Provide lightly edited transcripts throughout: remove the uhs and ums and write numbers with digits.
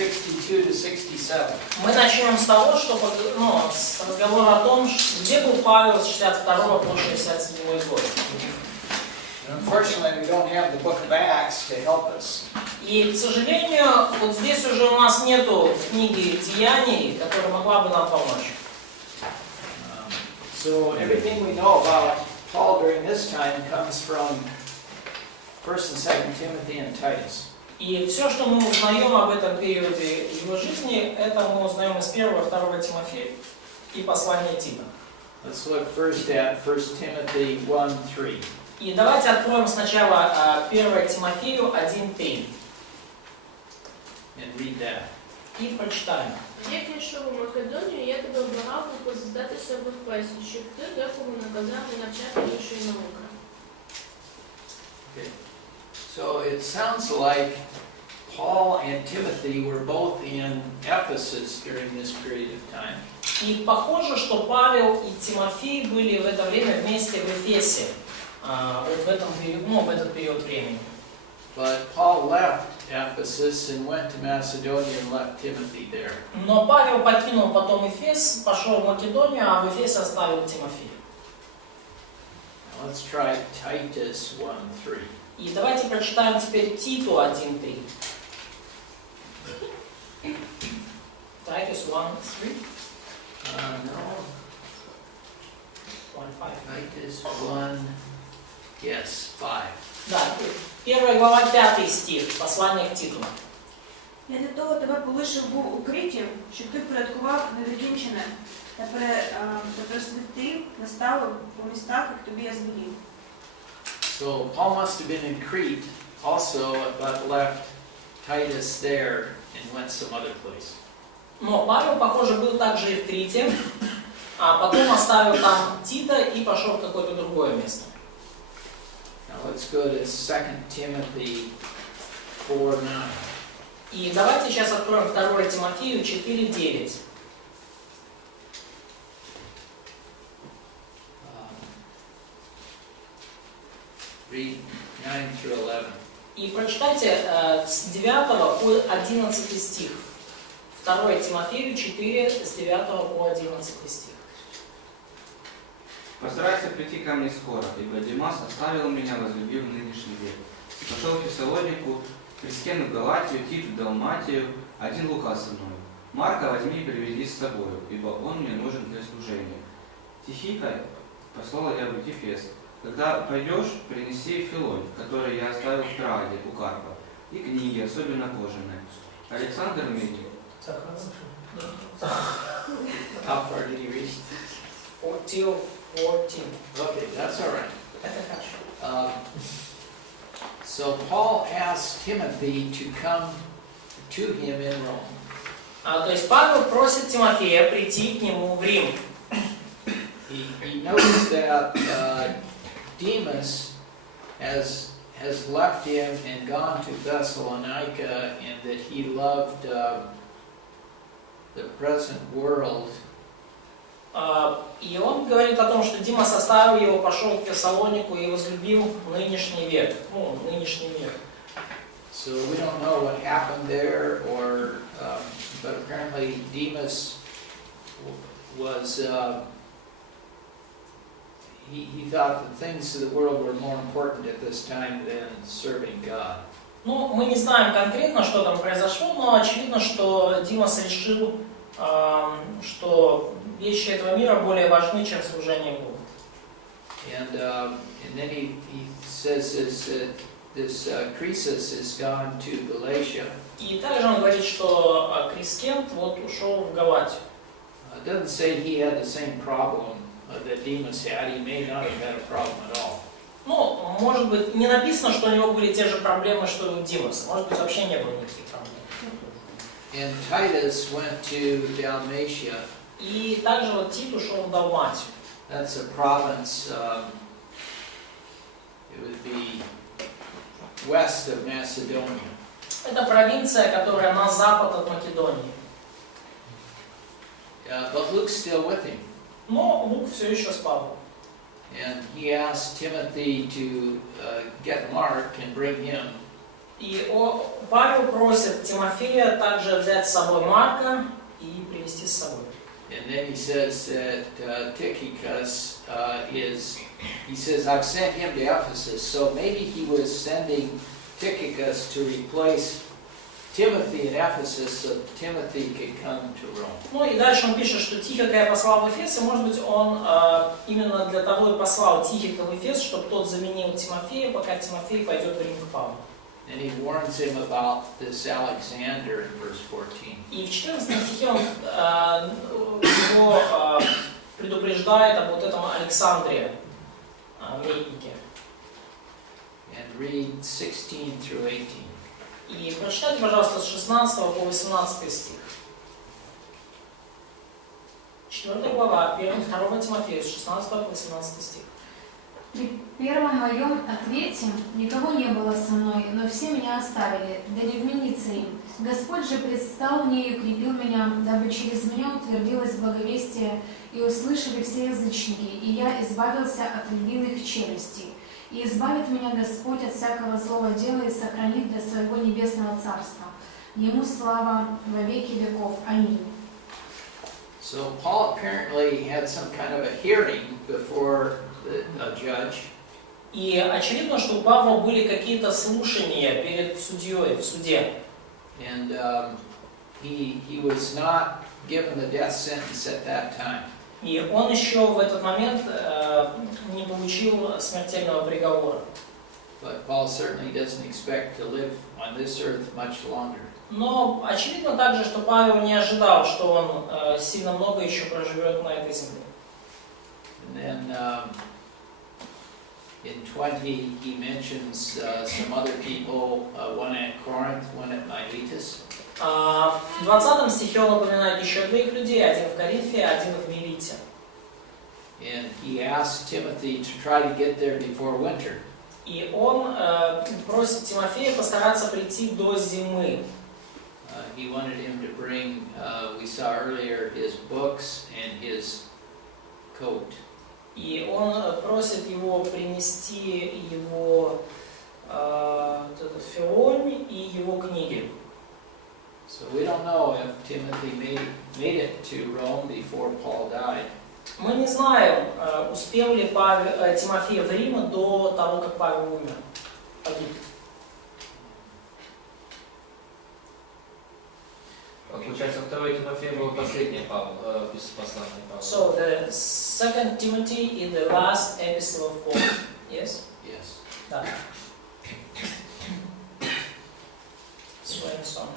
62 to 67. Мы начнем с того, что с разговора о том, где был Павел с 62 по 67 год. Unfortunately, we don't have the book of Acts to help us. И, к сожалению, вот здесь уже у нас нету книги Деяний, которая могла бы нам помочь. So everything we know about Paul during this time comes from 1st and 2nd Timothy and Titus. И все, что мы узнаем об этом периоде его жизни, это мы узнаем из 1-2 Тимофея и послания Тита. Let's look first at 1 Timothy 1:3. И давайте откроем сначала 1 Тимофею 1:3. And read that. И прочитаем. Як йшов у Македонію, я тебе благав позостатися в Ефесі, щоб ти декому наказав і навчати іншої науки. Okay. So it sounds like Paul and Timothy were both in Ephesus during this period of time. И похоже, что Павел и Тимофей были в это время вместе в Эфесе, вот в этот период времени. But Paul left Ephesus and went to Macedonia and left Timothy there. Но Павел покинул потом Эфес, пошел в Македонию, а в Эфесе оставил Тимофея. Now let's try Titus 1:3. И давайте прочитаем теперь Титу 1:3. Titus 1:3. No. 1:5. Titus 1, yes, 5. Да, 1 глава 5 стих, послание к Титу. Я для того тебе полишив був укриттям, щоб ти порядкував невідінчене та просвітив, наставив по містах, як тобі я звелів. So Paul must have been in Crete also, but left Titus there and went some other place. Но Павел, похоже, был также и в Крите, а потом оставил там Тита и пошел в какое-то другое место. Now let's go to 2 Timothy 4:9. И давайте сейчас откроем 2 Тимофею 4:9. Read 9 through 11. И прочитайте с 9 по 11 стих. 2 Тимофею 4, с 9 по 11 стих. Постарайся прийти ко мне скоро, ибо Димас оставил меня, возлюбив нынешний век. Пошел в Фессалонику, Крискену в Галатию, Тит в Далматию, один Лука со мною. Марка возьми и приведи с собою, ибо он мне нужен для служения. Тихика послала я в Ефес. Когда пойдешь, принеси филонь, который я оставил в Троаде у Карпа, и книги, особенно кожаные. Александр Медик. How far did you reach? 14. Okay, that's all right. Это хорошо. So Paul asked Timothy to come to him in Rome. То есть Павел просит Тимофея прийти к нему в Рим. He knows that Demas has left him and gone to Thessalonica, and that he loved the present world. И он говорит о том, что Дима составил его, пошел в Фессалонику и возлюбил нынешний век. Нынешний мир. So we don't know what happened there, but apparently Demas was he thought the things of the world were more important at this time than serving God. Мы не знаем конкретно, что там произошло, но очевидно, что Димас решил, что вещи этого мира более важны, чем служение Богу. And then he says this Croesus has gone to Galatia. И также он говорит, что Крискент ушел в Галатию. It doesn't say he had the same problem that Demas had. He may not have had a problem at all. Может быть, не написано, что у него были те же проблемы, что и у Димаса. Может быть, вообще не было никаких проблем. And Titus went to Dalmatia. И также Тит ушел в Далматию. That's a province. It would be west of Macedonia. Это провинция, которая на запад от Македонии. But Luke's still with him. Но Лук все еще с Павлом. And he asked Timothy to get Mark and bring him. И Павел просит Тимофея также взять с собой Марка и привезти с собой. And then he says that Tychicus he says, I've sent him to Ephesus. So maybe he was sending Tychicus to replace Timothy in Ephesus so Timothy could come to Rome. Ну и дальше он пишет, что Тихика я послал в Эфес, и может быть он именно для того и послал Тихика в Эфес, чтобы тот заменил Тимофея, пока Тимофей пойдет в Рим к Павлу. And he warns him about this Alexander in verse 14. И в 14 стихе он его предупреждает об вот этом Александре, мельнике. And read 16 through 18. И прочитайте, пожалуйста, с 16 по 18 стих. 4 глава, 1-2 Тимофея, с 16 по 18 стих. При первом моем ответе никого не было со мной, но все меня оставили, да не вменится им. Господь же предстал мне и укрепил меня, дабы через меня утвердилось благовестие, и услышали все язычники, и я избавился от львиных челюстей. И избавит меня Господь от всякого злого дела и сохранит для своего небесного царства. Ему слава во веки веков. Аминь. So Paul apparently had some kind of a hearing before a judge. И очевидно, что у Павла были какие-то слушания перед судьей в суде. And he was not given the death sentence at that time. И он еще в этот момент не получил смертельного приговора. But Paul certainly doesn't expect to live on this earth much longer. Но очевидно также, что Павел не ожидал, что он сильно много еще проживет на этой земле. And then in 20 he mentions some other people, one at Corinth, one at Miletus. В 20 стихе он упоминает еще двоих людей, один в Коринфе, один в Милите. And he asked Timothy to try to get there before winter. И он просит Тимофея постараться прийти до зимы. He wanted him to bring, we saw earlier, his books and his coat. И он просит его принести его филонь и его книги. So we don't know if Timothy made it to Rome before Paul died. Мы не знаем, успел ли Тимофей в Рим до того, как Павел умер, погиб. Получается, 2 Тимофея было последнее послание Павла. So the 2 Timothy is the last epistle of Paul. Yes? Yes. Да. Своим сонным.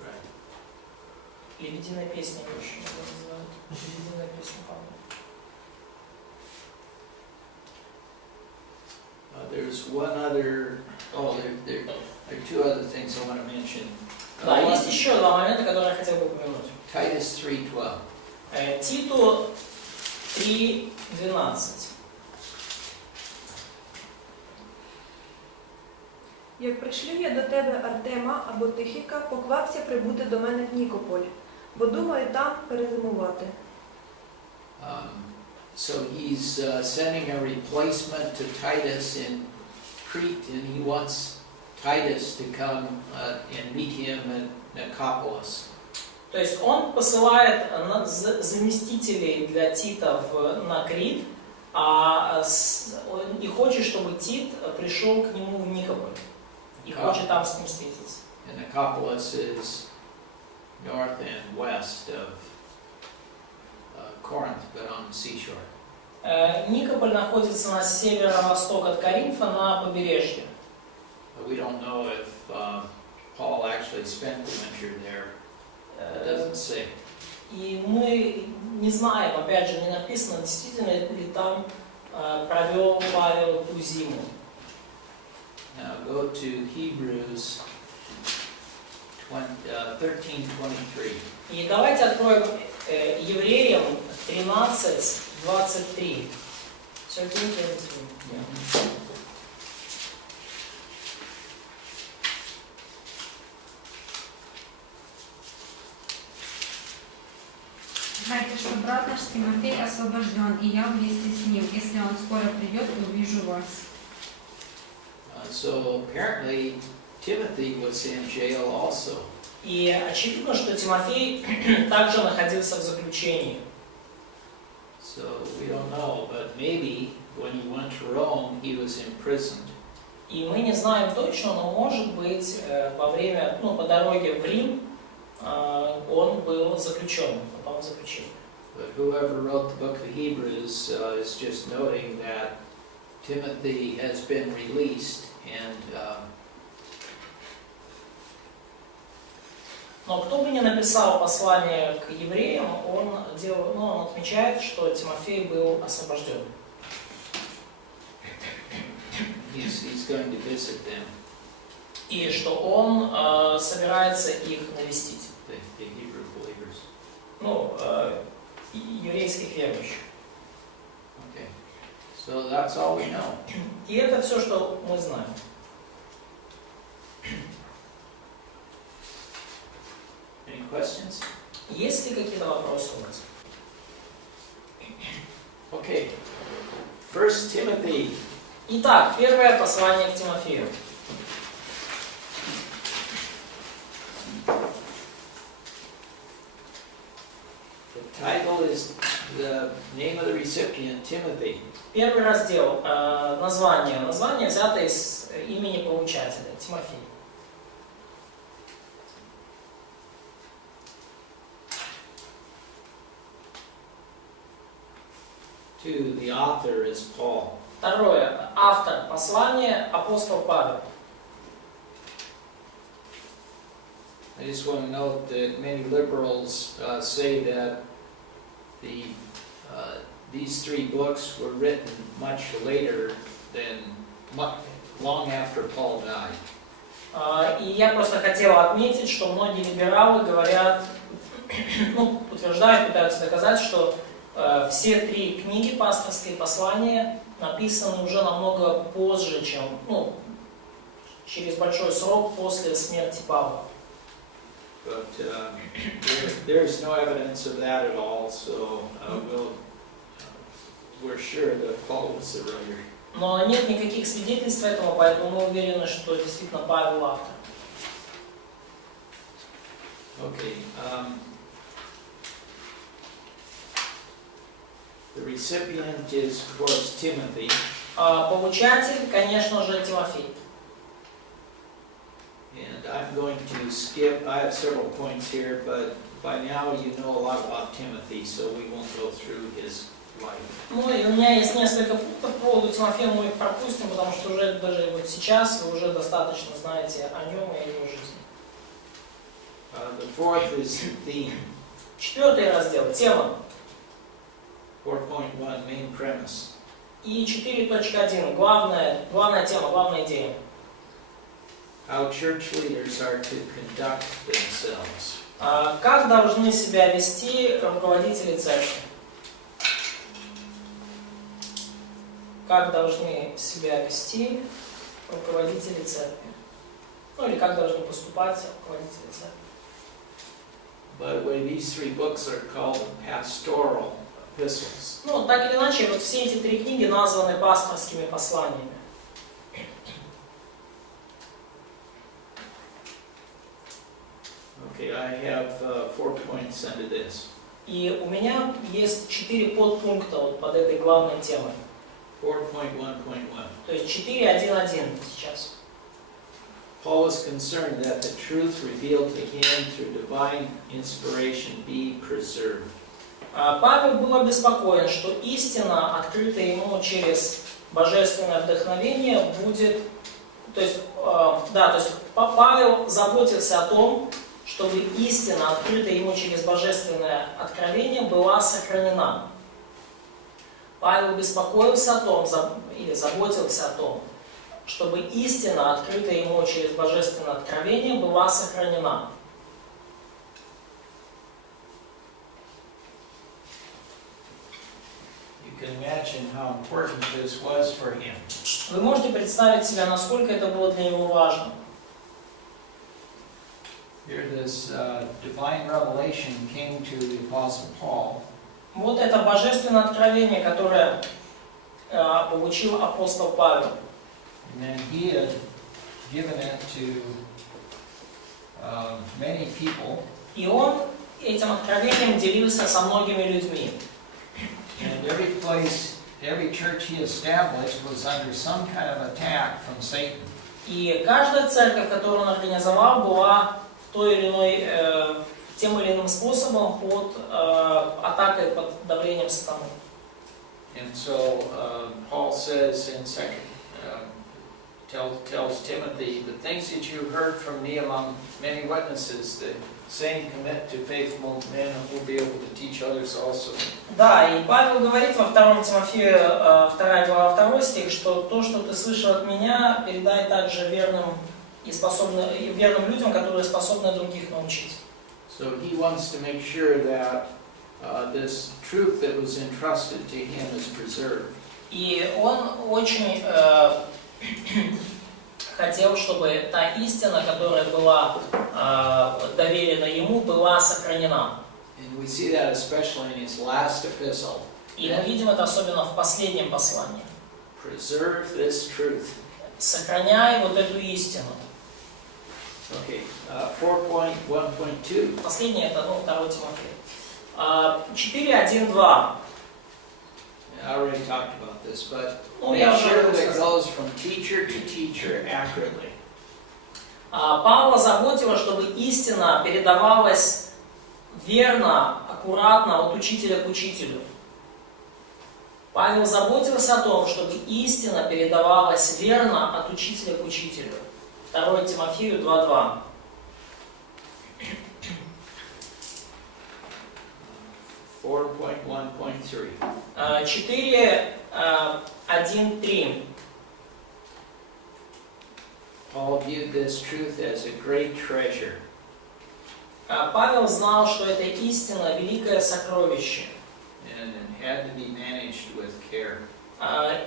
Right. Лебединая песня его еще называют. Лебединая песня Павла. There's one other, there are two other things I want to mention. Да, есть еще два момента, которые я хотел бы упомянуть. Titus 3:12. Титу 3:12. Як пришлю я до тебе Артема або Тихіка, поквапся прибути до мене в Нікополь, бо думаю там перезимувати. So he's sending a replacement to Titus in Crete, and he wants Titus to come and meet him at Nicopolis. То есть он посылает заместителей для Тита на Крит, и хочет, чтобы Тит пришел к нему в Никополь. И хочет там с ним встретиться. And Nicopolis is north and west of Corinth, but on the seashore. Никополь находится на северо-восток от Коринфа на побережье. But we don't know if Paul actually spent the winter there. It doesn't say. И мы не знаем, опять же, не написано, действительно ли там провел Павел ту зиму. Now go to Hebrews 13:23. И давайте откроем Евреям 13:23. 13:23. Знайте, что брат наш Тимофей освобожден, и я вместе с ним. Если он скоро придет, то увижу вас. so apparently Timothy was in jail also. И очевидно, что Тимофей также находился в заключении. So we don't know, but maybe when he went to Rome, he was imprisoned. И мы не знаем точно, но может быть во время, по дороге в Рим он был заключен, попал в заключение. But whoever wrote the book of Hebrews is just noting that Timothy has been released, and Но кто бы ни написал послание к евреям, он отмечает, что Тимофей был освобожден. he's going to visit them, И что он собирается их навестить. the Hebrew believers. Еврейских верующих. Okay, so that's all we know. И это все, что мы знаем. Any questions? Есть ли какие-то вопросы у вас? Okay, 1 Timothy. Итак, первое послание к Тимофею. The title is the name of the recipient, Timothy. Первый раздел, название. Название взято из имени получателя, Тимофей. To the author is Paul. Второе. Автор послания апостол Павел. I just want to note that many liberals say that these three books were written much later than long after Paul died. И я просто хотел отметить, что многие либералы говорят, утверждают, пытаются доказать, что все три книги пасторские послания написаны уже намного позже, чем, через большой срок после смерти Павла. But there's no evidence of that at all, so we're sure that Paul was the writer. Но нет никаких свидетельств этого, поэтому мы уверены, что действительно Павел автор. Okay. The recipient is, of course, Timothy. Получатель, конечно же, Тимофей. And I'm going to skip, I have several points here, but by now you know a lot about Timothy, so we won't go through his life. И у меня есть несколько пунктов по поводу Тимофея, мы их пропустим, потому что уже даже вот сейчас вы уже достаточно знаете о нем и о его жизни. The fourth is theme. Четвертый раздел, тема. 4.1, main premise. И 4.1, главная тема, главная идея. How church leaders are to conduct themselves. Как должны себя вести руководители церкви? Как должны себя вести руководители церкви? Или как должны поступать руководители церкви? By the way, these three books are called pastoral epistles. Так или иначе, вот все эти три книги названы пасторскими посланиями. Okay, I have 4 points under this. И у меня есть 4 подпункта вот под этой главной темой. 4.1.1. То есть 4.1.1 сейчас. Paul was concerned that the truth revealed to him through divine inspiration be preserved. Павел был обеспокоен, что истина, открытая ему через божественное вдохновение, будет... То есть Павел заботился о том, чтобы истина, открытая ему через божественное откровение, была сохранена. Павел беспокоился о том, или заботился о том, чтобы истина, открытая ему через божественное откровение, была сохранена. You can imagine how important this was for him. Вы можете представить себе, насколько это было для него важно. Here this divine revelation came to the Apostle Paul. Вот это божественное откровение, которое получил апостол Павел. And then he had given it to many people. И он этим откровением делился со многими людьми. And every place, every church he established was under some kind of attack from Satan. И каждая церковь, которую он организовал, была тем или иным способом под атакой, под давлением сатаны. And so Paul says in tells Timothy, the things that you heard from me among many witnesses, the same commit to faithful men who will be able to teach others also. Да, и Павел говорит во 2 Тимофею, 2 глава, 2 стих, что то, что ты слышал от меня, передай также верным людям, которые способны других научить. So he wants to make sure that this truth that was entrusted to him is preserved. И он очень хотел, чтобы та истина, которая была доверена ему, была сохранена. And we see that especially in his last epistle. И мы видим это особенно в последнем послании. Preserve this truth. Сохраняй вот эту истину. Okay, 4.1.2. Последнее это 2 Тимофея. 4.1.2. I already talked about this, but Ну, make я уже sure that it сказал. goes from teacher to teacher accurately. Павла заботило, чтобы истина передавалась верно, аккуратно от учителя к учителю. Павел заботился о том, чтобы истина передавалась верно от учителя к учителю. 2 Тимофею 2.2. 4.1.3. 4.1.3. Paul viewed this truth as a great treasure. Павел знал, что эта истина великое сокровище. And it had to be managed with care.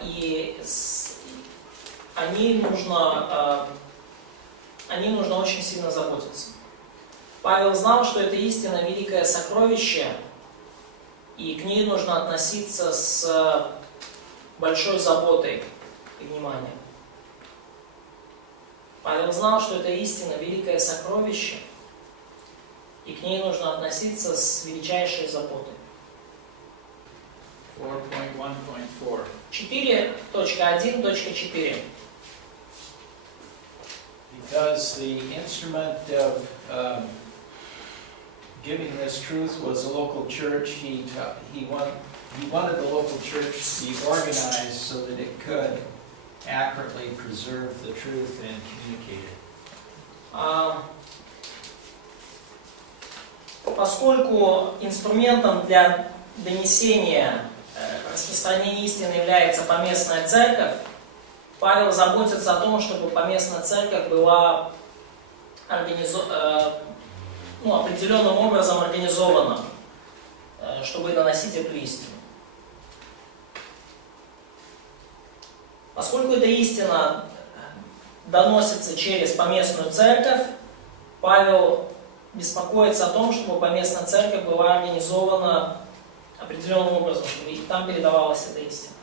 И о ней нужно очень сильно заботиться. Павел знал, что эта истина великое сокровище, и к ней нужно относиться с большой заботой и вниманием. Павел знал, что эта истина великое сокровище, и к ней нужно относиться с величайшей заботой. 4.1.4. 4.1.4. Because the instrument of giving this truth was a local church, he wanted the local church to be organized so that it could accurately preserve the truth and communicate it. Поскольку инструментом для донесения, распространения истины является поместная церковь, Павел заботится о том, чтобы поместная церковь была определенным образом организована, чтобы доносить эту истину. Поскольку эта истина доносится через поместную церковь, Павел беспокоится о том, чтобы поместная церковь была организована определенным образом, чтобы там передавалась эта истина.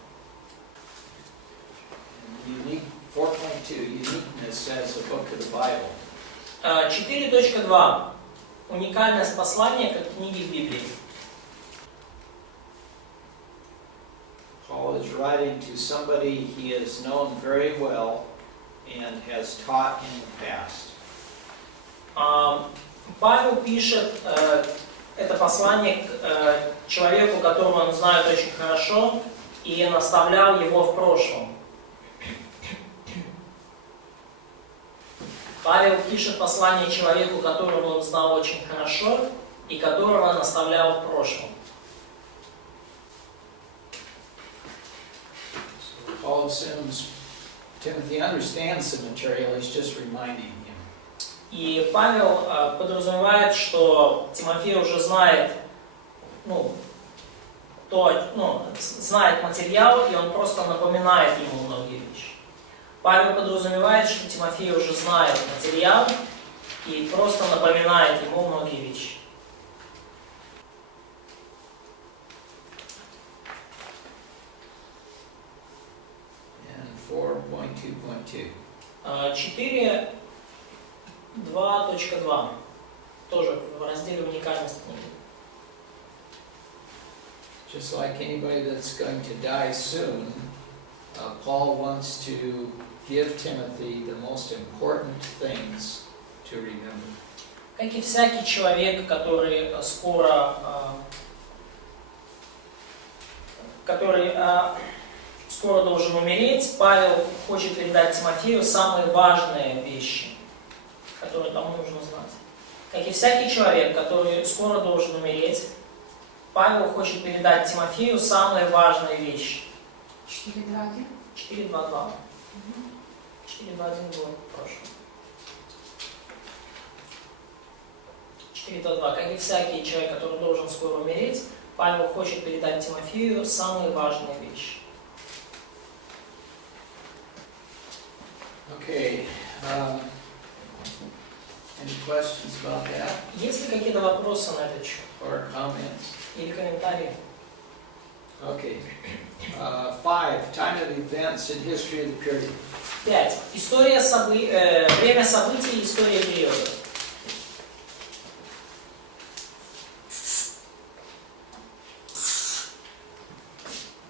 4.2, uniqueness as a book of the Bible. 4.2. Уникальность послания как книги в Библии. Paul is writing to somebody he has known very well and has taught in the past. Павел пишет это послание к человеку, которого он знает очень хорошо, и наставлял его в прошлом. Павел пишет послание человеку, которого он знал очень хорошо, и которого наставлял в прошлом. Paul assumes Timothy understands the material, he's just reminding him. И Павел подразумевает, что Тимофей уже знает, знает материал, и он просто напоминает ему многие вещи. Павел подразумевает, что Тимофей уже знает материал, и просто напоминает ему многие вещи. And 4.2.2. 4.2.2. Тоже в разделе уникальность книги. Just like anybody that's going to die soon, Paul wants to give Timothy the most important things to remember. Как и всякий человек, который скоро должен умереть, Павел хочет передать Тимофею самые важные вещи, которые тому нужно знать. Как и всякий человек, который скоро должен умереть, Павел хочет передать Тимофею самые важные вещи. 4.2.1. 4.2.2. 4.2.1 было прошлое. 4.2.2. Как и всякий человек, который должен скоро умереть, Павел хочет передать Тимофею самые важные вещи. Okay. Any questions about that Есть ли какие-то вопросы на этот счет? or comments? Или комментарии? Okay. 5. Time of events and history of the period. 5. Время событий и история периода.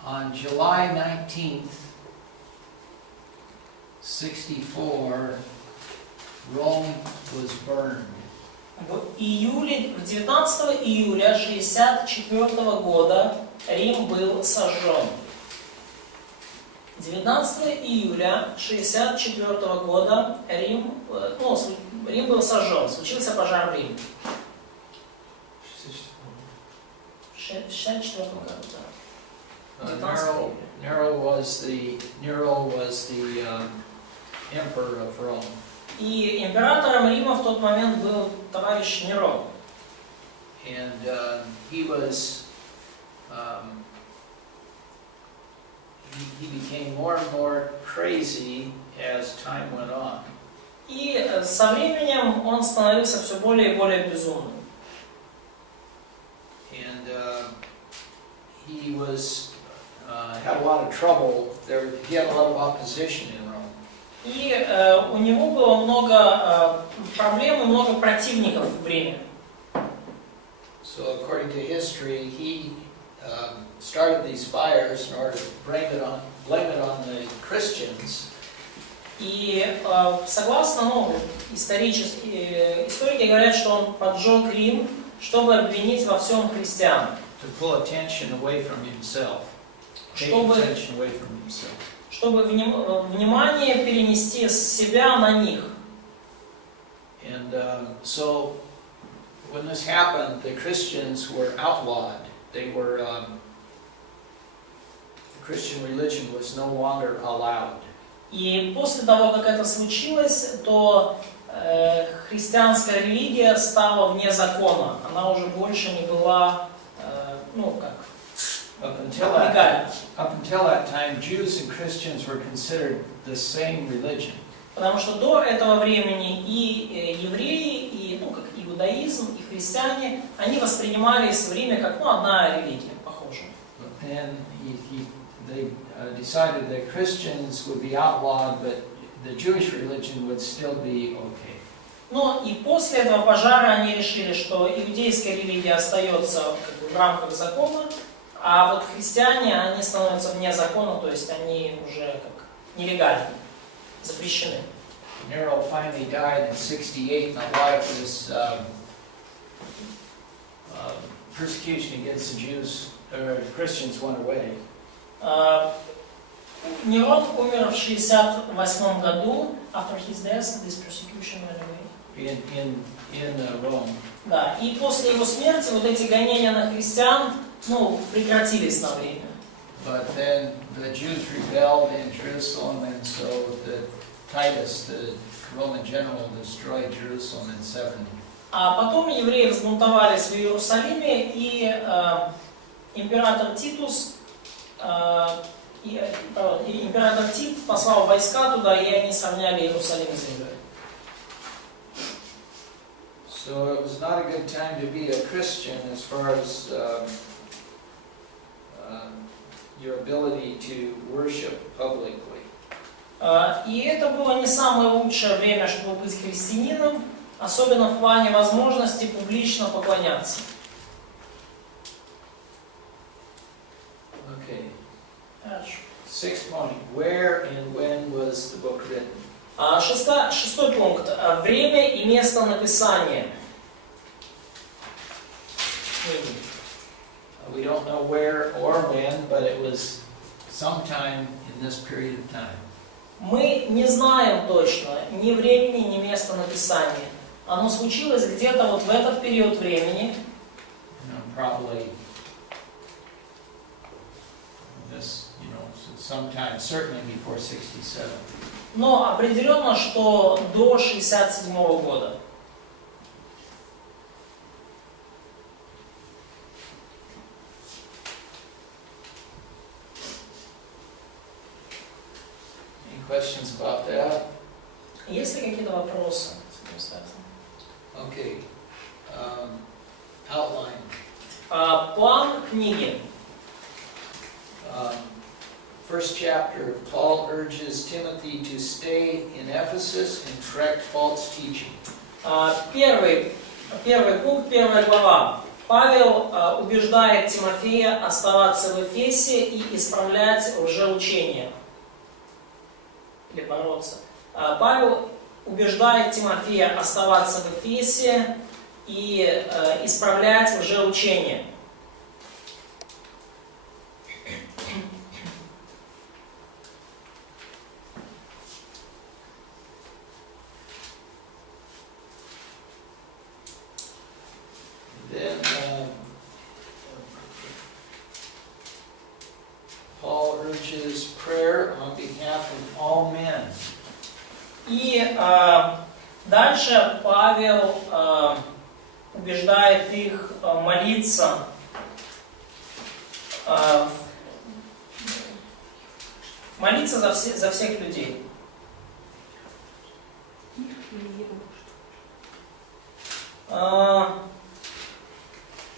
On July 19th, 64, Rome was burned. В 19 июля 1964 года Рим был сожжен. 19 июля 1964 года Рим был сожжен. Случился пожар в Риме. В 1964 году, да. Nero was the emperor of Rome. И императором Рима в тот момент был товарищ Неро. And he became more and more crazy as time went on. И со временем он становился все более и более безумным. And he had a lot of trouble. He had a lot of opposition in Rome. И у него было много проблем и много противников в Риме. So according to history, he started these fires in order to blame it on the Christians. И согласно историки говорят, что он поджег Рим, чтобы обвинить во всем христиан. To pull attention away from himself. Чтобы внимание перенести с себя на них. And so when this happened, the Christians were outlawed. The Christian religion was no longer allowed. И после того, как это случилось, то христианская религия стала вне закона. Она уже больше не была, Up легальной. until that time, Jews and Christians were considered the same religion. Потому что до этого времени и евреи, и иудаизм, и христиане, они воспринимались в Риме как одна религия, похожая. Then they decided that Christians would be outlawed, but the Jewish religion would still be okay. Но и после этого пожара они решили, что иудейская религия остается в рамках закона, а вот христиане, они становятся вне закона, то есть они уже нелегальны, запрещены. Nero finally died in 68, and a lot of this persecution against the Jews or Christians went away. Нерон умер в 68 году. After his death, this persecution went away. In Rome. Да, и после его смерти вот эти гонения на христиан, прекратились на время. But then the Jews rebelled in Jerusalem, and so Titus, the Roman general, destroyed Jerusalem in 70. А потом евреи взбунтовались в Иерусалиме, и император Тит послал войска туда, и они сравняли Иерусалим с землей. So it was not a good time to be a Christian as far as your ability to worship publicly. И это было не самое лучшее время, чтобы быть христианином, особенно в плане возможности публично поклоняться. Okay. Хорошо. 6th point, where and when was the book written? Шестой пункт. Время и место написания книги. We don't know where or when, but it was sometime in this period of time. Мы не знаем точно ни времени, ни места написания. Оно случилось где-то вот в этот период времени. Probably this, sometime certainly before 67. Но определенно, что до 67 года. Any questions about that? Есть ли какие-то вопросы с этим связаны? Okay. Outline. План книги. First chapter, Paul urges Timothy to stay in Ephesus and correct false teaching. Первый пункт, первая глава. Павел убеждает Тимофея оставаться в Эфесе и исправлять лжеучение. Или бороться. Павел убеждает Тимофея оставаться в Эфесе и исправлять лжеучение. Then Paul urges prayer on behalf of all men. И дальше Павел убеждает их молиться за всех людей.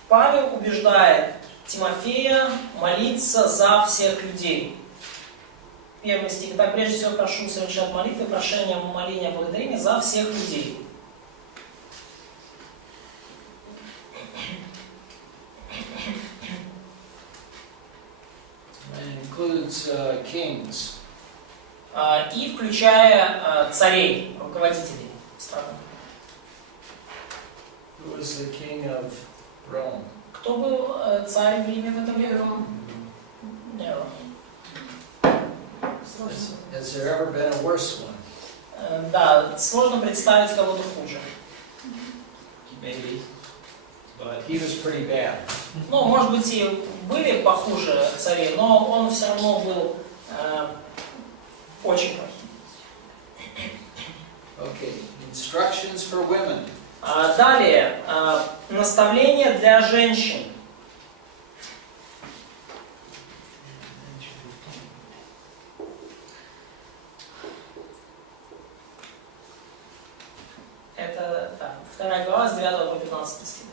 Павел убеждает Тимофея молиться за всех людей. Первый стих. Так, прежде всего прошу совершать молитвы, прошения, моления, благодарения за всех людей. It includes kings. И включая царей, руководителей страны. Who was the king of Rome? Кто был царь в Риме в это время? Неро. Has there ever been a worse one? Да, сложно представить кого-то хуже. Maybe. But he was pretty bad. Ну, может быть, и были похуже цари, но он все равно был очень плохим. Okay. Instructions for women. Далее, наставления для женщин. Это 2 глава с 9 по 15 стих.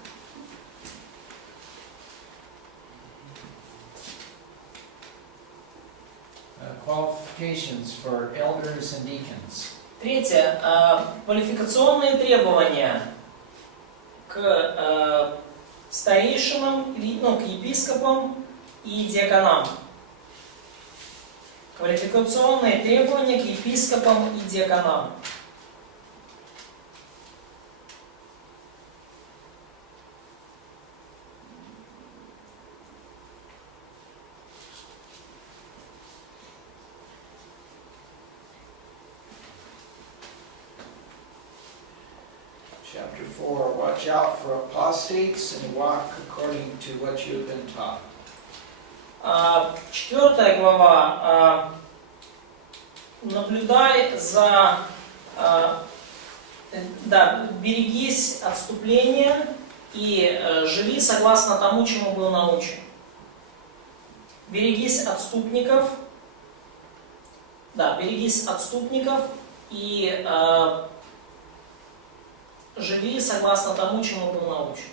Qualifications for elders and deacons. Третье. Квалификационные требования к старейшинам, к епископам и диаконам. Квалификационные требования к епископам и диаконам. Chapter 4, watch out for apostates and walk according to what you have been taught. 4 глава. Наблюдай за... берегись отступления и живи согласно тому, чему был научен. Берегись отступников. Берегись отступников и живи согласно тому, чему был научен.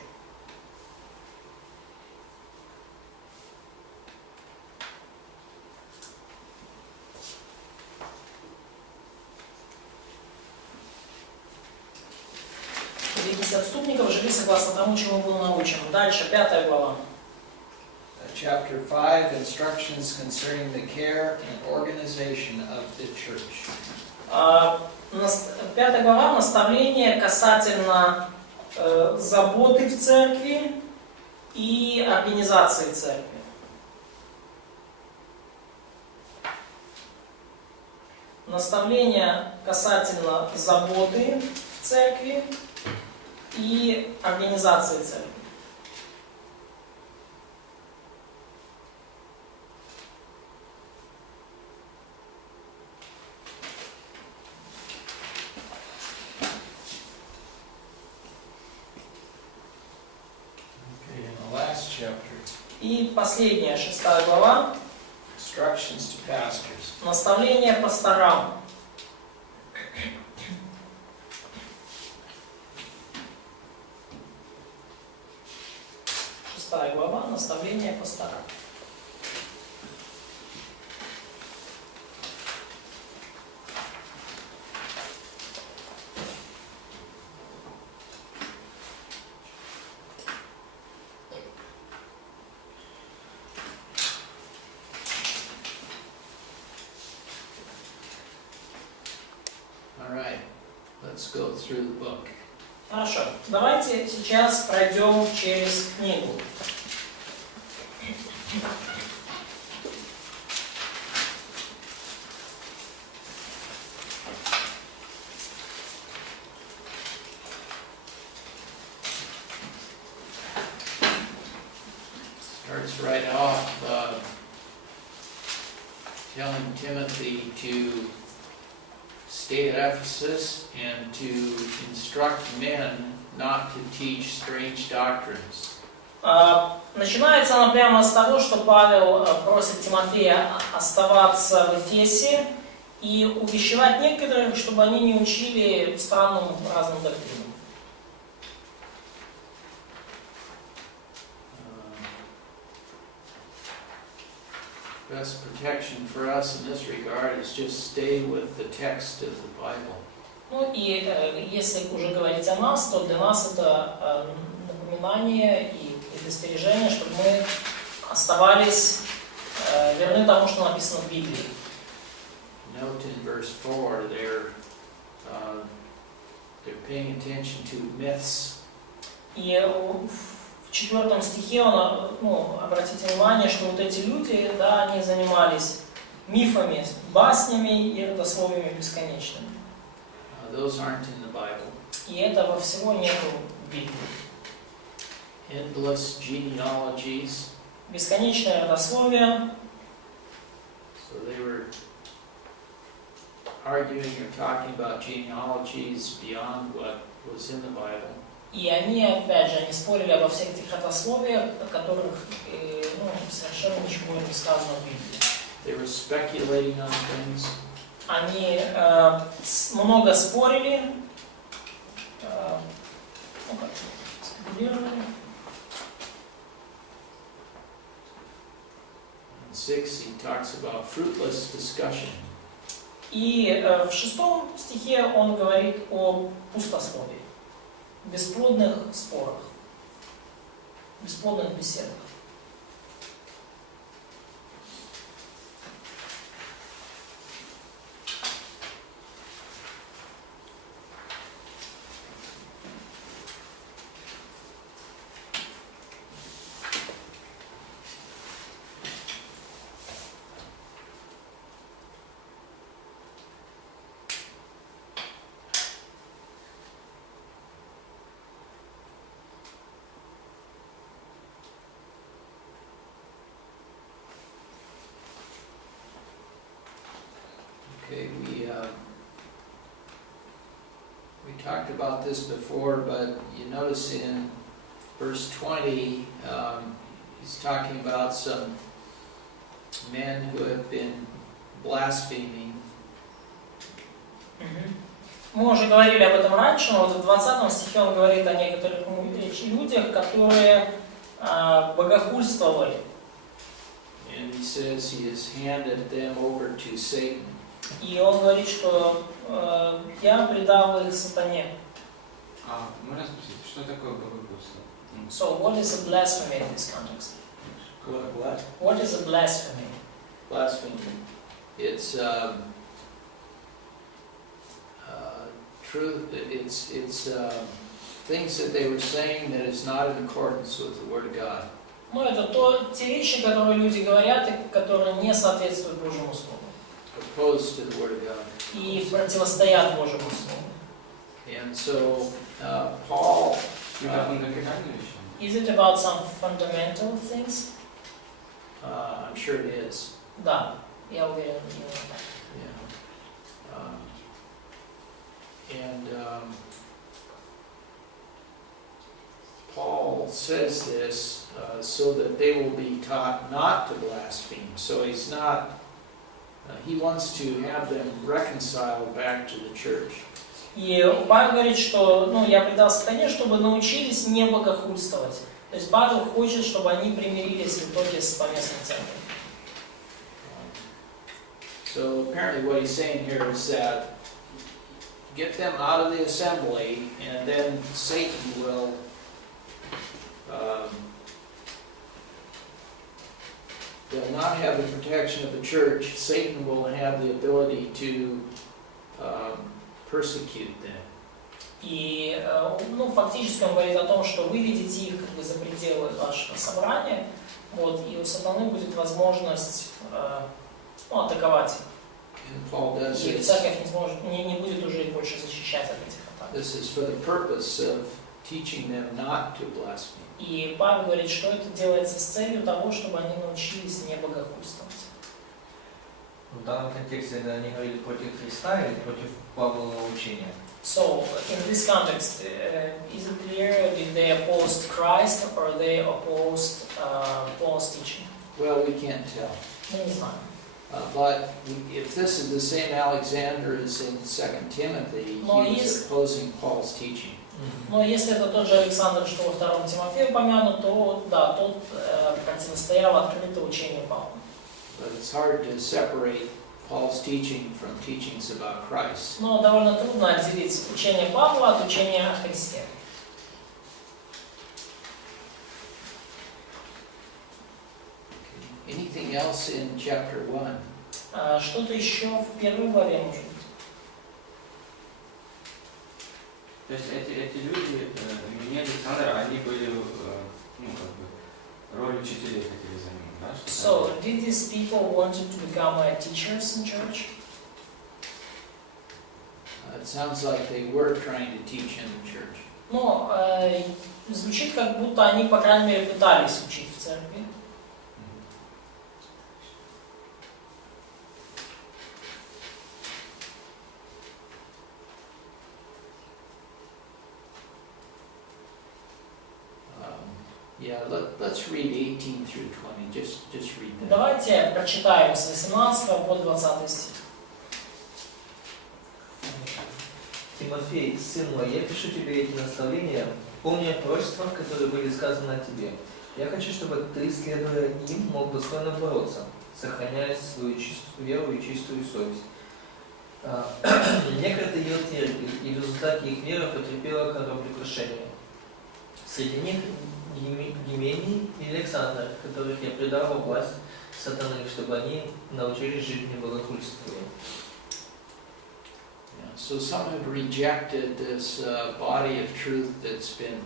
10 отступников жили согласно тому, чему был научен. Дальше, 5 глава. Chapter 5, instructions concerning the care and organization of the church. 5 глава, наставление касательно заботы в церкви и организации церкви. Наставление касательно заботы в церкви и организации церкви. Okay, in the last chapter, И последняя, 6 глава, instructions to pastors. наставление пасторам. 6 глава, наставление пасторам. All right, let's go through the book. Хорошо, давайте сейчас пройдем через книгу. Starts right off telling Timothy to stay at Ephesus and to instruct men not to teach strange doctrines. Начинается она прямо с того, что Павел просит Тимофея оставаться в Эфесе и увещевать некоторых, чтобы они не учили странным разным доктринам. Best protection for us in this regard is just stay with the text of the Bible. Ну и если уже говорить о нас, то для нас это напоминание и предостережение, чтобы мы оставались верны тому, что написано в Библии. Note in verse 4, they're paying attention to myths. И в 4 стихе он, обратите внимание, что вот эти люди, да, они занимались мифами, баснями и родословиями бесконечными. Those aren't in the Bible. И этого всего нету в Библии. Endless genealogies. Бесконечное родословие. So they were arguing or talking about genealogies beyond what was in the Bible. И они, опять же, они спорили обо всех этих родословиях, о которых совершенно ничего не сказано в Библии. They were speculating on things. Они много спорили, спекулировали. In 6, he talks about fruitless discussion. И в 6 стихе он говорит о пустословии, бесплодных спорах, бесплодных беседах. Okay, we talked about this before, but you notice in verse 20, he's talking about some men who have been blaspheming. Мы уже говорили об этом раньше, но вот в 20 стихе он говорит о некоторых людях, которые богохульствовали. And he says he has handed them over to Satan. И он говорит, что я предал их сатане. А можно спросить, что такое богохульство? So what is a blasphemy in this context? What? What is a blasphemy? Blasphemy. It's truth. It's things that they were saying that is not in accordance with the Word of God. Ну, это те вещи, которые люди говорят, и которые не соответствуют Божьему Слову. Opposed to the Word of God. И противостоят Божьему Слову. And so Paul. Это фундаментальные вещи? Is it about some fundamental things? I'm sure it is. Да, я уверен. Yeah. Paul says this so that they will be taught not to blaspheme. So he's not. He wants to have them reconciled back to the church. И Павел говорит, что я предал сатане, чтобы научились не богохульствовать. То есть Павел хочет, чтобы они примирились в итоге с поместной церковью. So apparently what he's saying here is that get them out of the assembly, and then Satan will they'll not have the protection of the church. Satan will have the ability to persecute them. И фактически он говорит о том, что выведите их за пределы вашего собрания, и у сатаны будет возможность атаковать их. И церковь не будет уже их больше защищать от этих атак. This is for the purpose of teaching them not to blaspheme. И Павел говорит, что это делается с целью того, чтобы они научились не богохульствовать. В данном контексте они говорили против Христа или против Павлового учения? So, in this context, is it clear did they oppose Christ or they opposed Paul's teaching? Well, we can't tell. Мы не знаем. But if this is the same Alexander as in 2 Timothy, he was opposing Paul's teaching. Но если это тот же Александр, что во 2 Тимофею упомянут, то да, тот противостоял открыто учению Павла. But it's hard to separate Paul's teaching from teachings about Christ. Но довольно трудно отделить учение Павла от учения о Христе. Anything else in chapter 1? Что-то еще в первой главе может быть. То есть эти люди, мне Александр, они были, роль учителей хотели занимать, да? So, did these people wanted to become teachers in church? It sounds like they were trying to teach in the church. Но звучит, как будто они, по крайней мере, пытались учить в церкви. Yeah, let's read 18 through 20. Just read that. Давайте прочитаем с 18 по 20 стих. Тимофей, сын мой, я пишу тебе эти наставления, помня о пророчествах, которые были сказаны о тебе. Я хочу, чтобы ты, следуя им, мог достойно бороться, сохраняя свою чистую веру и чистую совесть. Некогда ее отвергли, и в результате их вера потерпела кораблекрушение. Среди них Гимений и Александр, которых я предал во власть сатаны, чтобы они научились жить в богохульстве. So some have rejected this body of truth that's been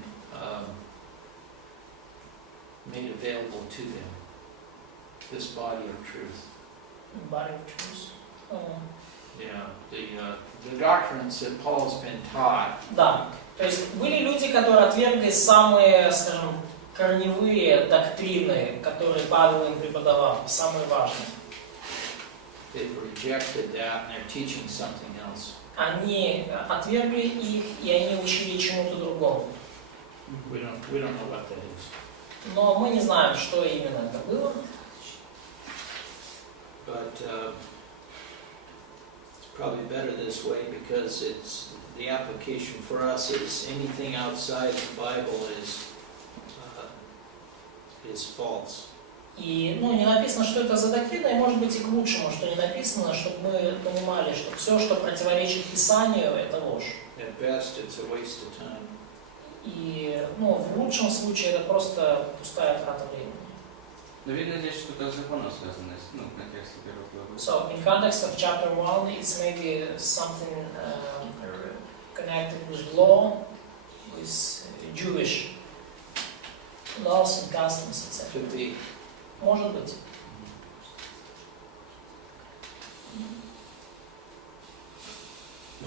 made available to them. This body of truth. Body of truth. Yeah, the doctrines that Paul's been taught. Да. То есть были люди, которые отвергли самые, скажем, корневые доктрины, которые Павел им преподавал, самые важные. They've rejected that and they're teaching something else. Они отвергли их, и они учили чему-то другому. We don't know what that is. Но мы не знаем, что именно это было. But it's probably better this way because it's the application for us is anything outside the Bible is false. И не написано, что это за доктрина, и может быть и к лучшему, что не написано, чтобы мы понимали, что все, что противоречит Писанию, это ложь. At best, it it's a waste of time. И, ну, в лучшем случае это просто пустая трата времени. Но видно здесь что-то с законом связано, ну, в контексте первой главы. So, in context of chapter 1, it's maybe something connected with law, with Jewish laws and customs, etc. Could be. Может быть.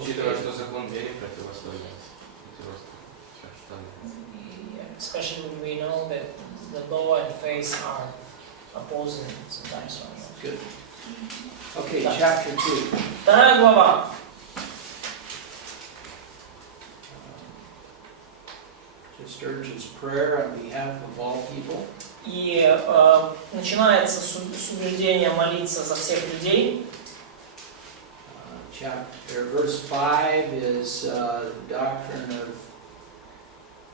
Учитывая, что закон вере противостоит. Especially when we know that the law and faith are opposing sometimes one another. Good. Okay, Да. chapter 2. Вторая глава. Just urges prayer on behalf of all people. И начинается с убеждения молиться за всех людей. Verse 5 is the doctrine of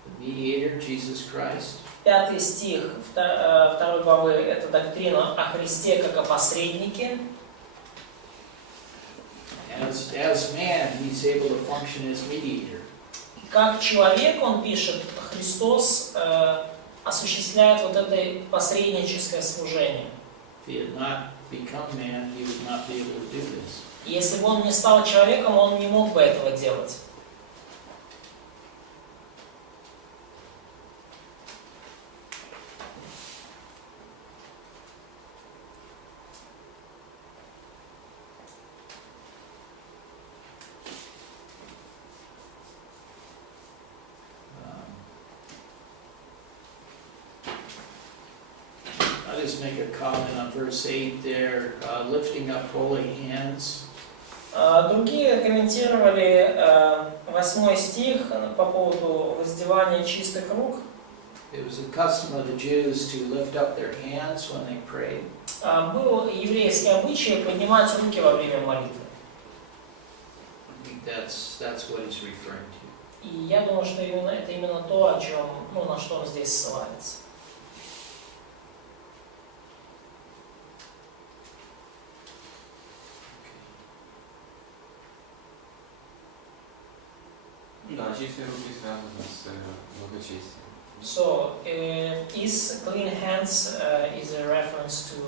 the mediator, Jesus Christ. 5 стих 2 главы – это доктрина о Христе как о посреднике. As man, he's able to function as mediator. Как человек, он пишет, Христос осуществляет вот это посредническое служение. If he had not become man, he would not be able to do this. Если бы он не стал человеком, он не мог бы этого делать. I'll just make a comment on verse 8 there, lifting up holy hands. Другие комментировали 8 стих по поводу воздевания чистых рук. It was the custom of the Jews to lift up their hands when they prayed. Был еврейский обычай поднимать руки во время молитвы. I think that's what he's referring to. И я думаю, что это именно то, о чем, ну, на что он здесь ссылается. Да, чистые руки связаны с благочестием. So, is clean hands is a reference to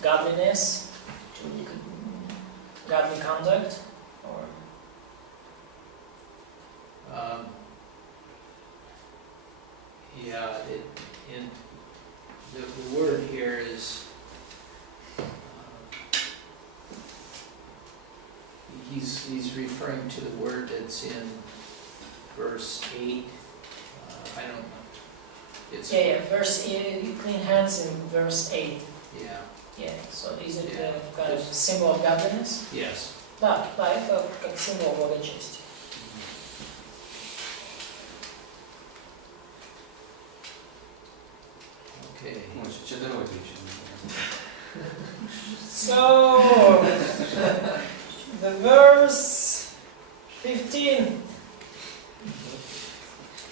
godliness, to godly conduct, or Yeah, the word here is he's referring to the word that's in verse 8. I don't know. It's verse 8, clean hands in verse 8. yeah. Yeah, so is it Yeah. kind of symbol of godliness? Yes. Да, это как символ благочестия. Okay. Ой, чадровать еще. So, the verse 15.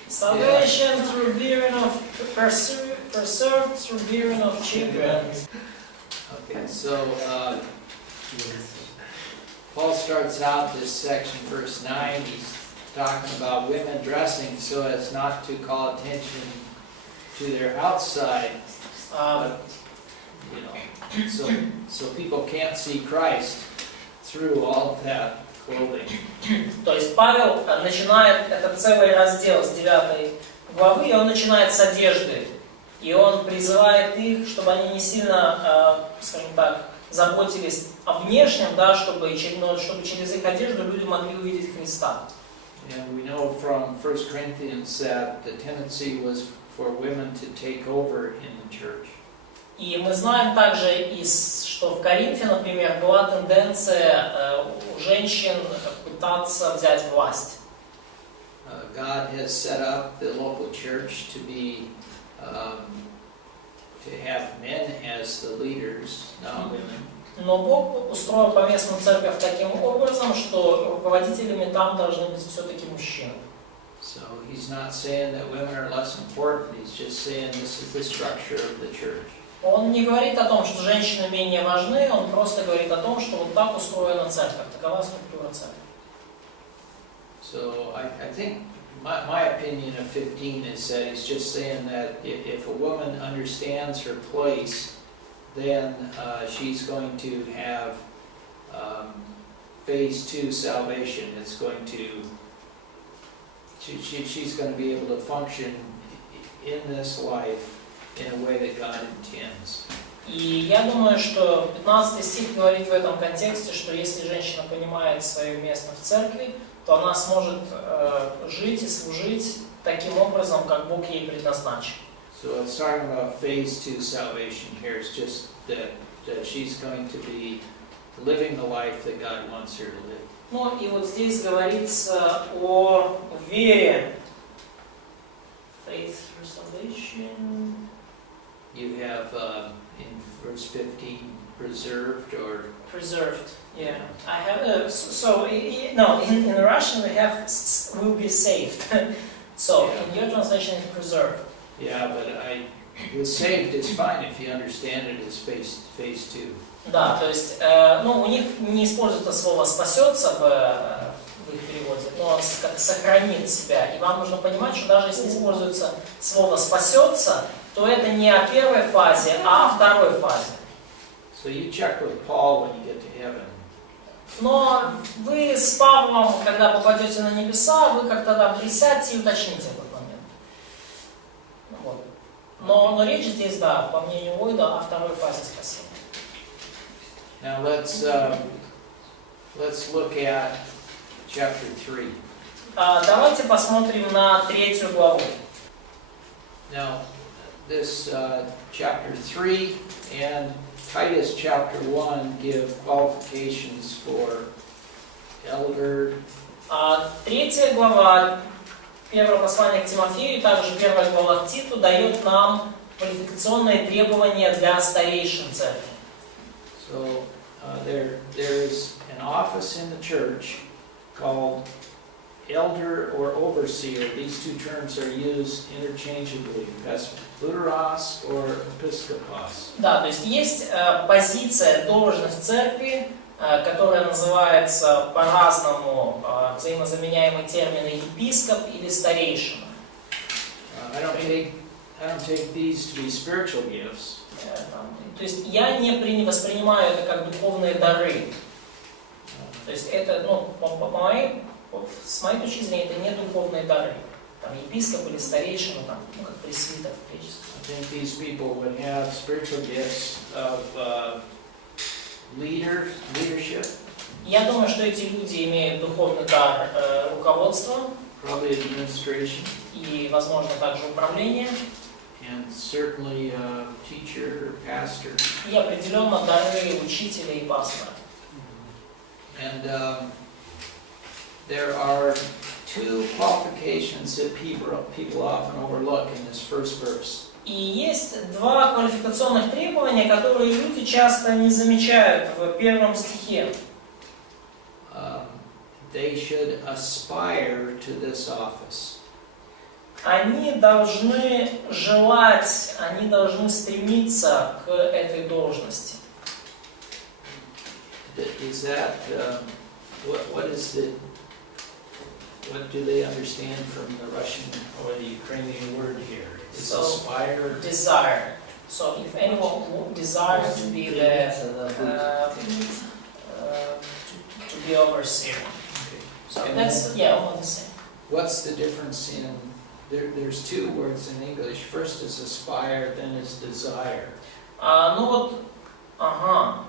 Salvation through bearing of preserved through bearing of children. Okay. So Paul starts out this section, verse 9. He's talking about women dressing so as not to call attention to their outside, you know, so people can't see Christ through all of that clothing. То есть Павел начинает этот целый раздел с 9 главы, и он начинает с одежды. И он призывает их, чтобы они не сильно, скажем так, заботились о внешнем, да, чтобы через их одежду люди могли увидеть Христа. And we know from 1 Corinthians that the tendency was for women to take over in the church. И мы знаем также, что в Коринфе, например, была тенденция у женщин пытаться взять власть. God has set up the local church to be to have men as the leaders, not women. Но Бог устроил поместную церковь таким образом, что руководителями там должны быть все-таки мужчины. So he's not saying that women are less important. He's just saying this is the structure of the church. Он не говорит о том, что женщины менее важны, он просто говорит о том, что вот так устроена церковь, такова структура церкви. So I think my opinion of 15 is that he's just saying that if a woman understands her place, then she's going to have phase 2 salvation. It's going to, she's going to be able to function in this life in a way that God intends. И я думаю, что 15 стих говорит в этом контексте, что если женщина понимает свое место в церкви, то она сможет жить и служить таким образом, как Бог ей предназначил. So it's talking about phase 2 salvation here. It's just that she's going to be living the life that God wants her to live. Ну и вот здесь говорится о вере. Faith for salvation. You have in verse 15 preserved or Preserved. Yeah, I have no. In Russian we have will be saved. So in your translation it's preserved. yeah, but the saved is fine if you understand it as phase 2. Да, то есть, ну, у них не используется слово «спасется» в их переводе, но как «сохранит себя». И вам нужно понимать, что даже если используется слово «спасется», то это не о первой фазе, а о второй фазе. So you check with Paul when you get to heaven. Но вы с Павлом, когда попадете на небеса, вы как-то там присядьте и уточните этот момент. Вот. Но речь здесь, да, по мнению Ллойда, о второй фазе спасения. Now let's look at chapter 3. Давайте посмотрим на 3 главу. Now this chapter 3 and Titus chapter 1 give qualifications for elder. 3 глава, 1 послание к Тимофею, и также 1 глава к Титу дает нам квалификационные требования для старейшин церкви. So there is an office in the church called elder or overseer. These two terms are used interchangeably. That's Luteros or episkopos. Да, то есть позиция, должность в церкви, которая называется по-разному взаимозаменяемый термин епископ или старейшина. I don't take these to be spiritual gifts. То есть я не воспринимаю это как духовные дары. То есть это, ну, с моей точки зрения, это не духовные дары. Там епископ или старейшина, там, ну, как пресвитер в греческом. I think these people would have spiritual gifts of leadership. Я думаю, что эти люди имеют духовный дар руководства. Probably administration. И, возможно, также управление. And certainly teacher, pastor. И определенно дары учителя и пастора. And there are two qualifications that people often overlook in this first verse. И есть 2 квалификационных требования, которые люди часто не замечают в 1 стихе. They should aspire to this office. Они должны желать, они должны стремиться к этой должности. Is that what do they understand from the Russian or the Ukrainian word here? Is So, aspire? Desire. So if anyone desires to be to be overseer. So And that's almost the same. What's the difference in there's 2 words in English. First is aspire, then is desire. Ну вот, ага.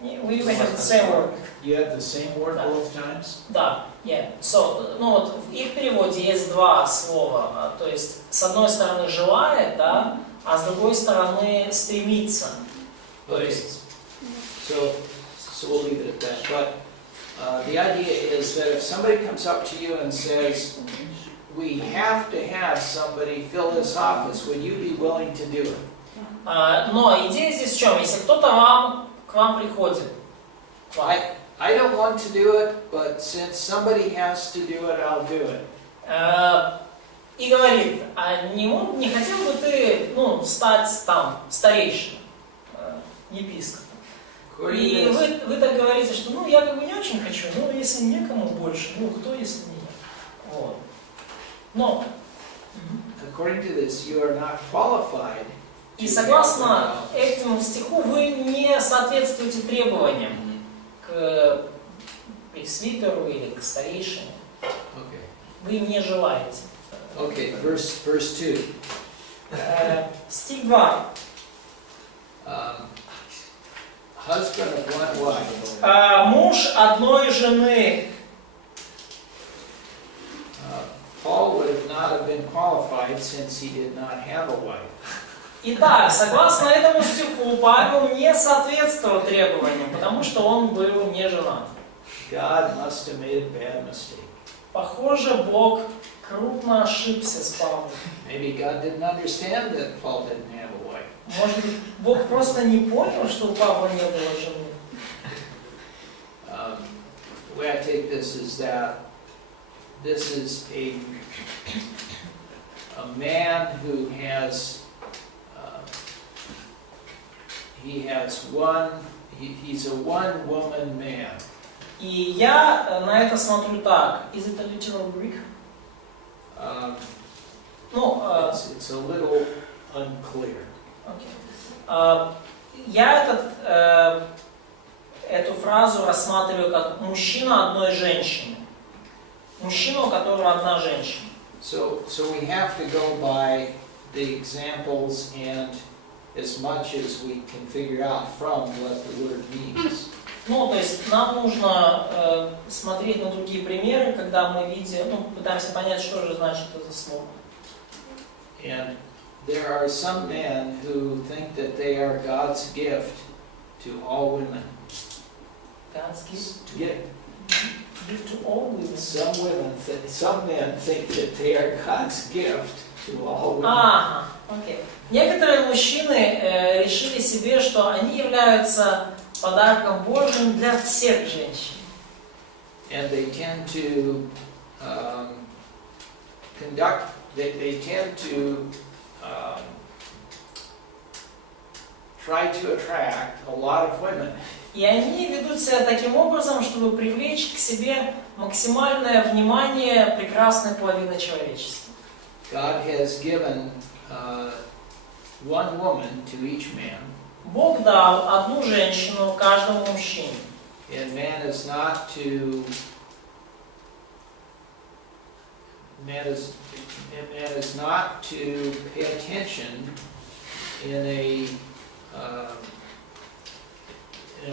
We have the same word. You have the same word Да. both times? Да, So, ну вот в их переводе есть 2 слова. То есть, с одной стороны желает, да, а с другой стороны стремится. То есть. So we'll leave it at that. But the idea is that if somebody comes up to you and says, we have to have somebody fill this office, would you be willing to do it? Но идея здесь в чем? Если кто-то к вам приходит, I don't want to do it, but since somebody has to do it, I'll do it. И говорит, а не хотел бы ты, стать там старейшиной, епископом? According И to this, вы так говорите, что ну я как бы не очень хочу, ну если некому больше, ну кто если не я. Вот. Но according to this, you are not qualified. и согласно этому стиху вы не соответствуете требованиям к пресвитеру или к старейшине. Okay. Вы не желаете. Okay. Verse 2. Стих 2. Husband of one wife. Муж одной жены. Paul would not have been qualified since he did not have a wife. Итак, согласно этому стиху, Павел не соответствовал требованиям, потому что он был не женат. God must have made a bad mistake. Похоже, Бог крупно ошибся с Павлом. Maybe God didn't understand that Paul didn't have a wife. Может быть, Бог просто не понял, что у Павла не было жены. The way I take this is that this is a man who has he's a one-woman man. И я на это смотрю так. Is it a literal Greek? Ну, It's a little unclear. okay. Я эту фразу рассматриваю как мужчина одной женщины. Мужчина, у которого одна женщина. So we have to go by the examples and as much as we can figure out from what the word means. Ну, то есть нам нужно смотреть на другие примеры, когда мы видим, пытаемся понять, что же значит это слово. And there are some men who think that they are God's gift to all women. God's gift To to all women. Some men think that they are God's gift to all women. Ага, окей. Некоторые мужчины решили себе, что они являются подарком Божьим для всех женщин. And they tend to try to attract a lot of women. И они ведут себя таким образом, чтобы привлечь к себе максимальное внимание прекрасной половины человечества. God has given one woman to each man. Бог дал одну женщину каждому мужчине. And man is not to pay attention in a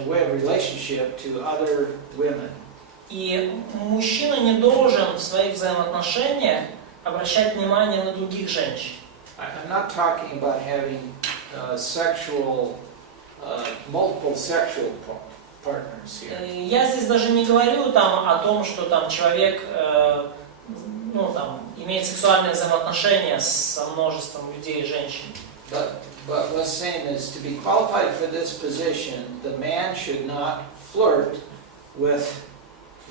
way of relationship to other women. И мужчина не должен в своих взаимоотношениях обращать внимание на других женщин. I'm not talking about having multiple sexual partners here. Я здесь даже не говорю там о том, что там человек имеет сексуальные взаимоотношения со множеством людей и женщин. But what's saying is to be qualified for this position, the man should not flirt with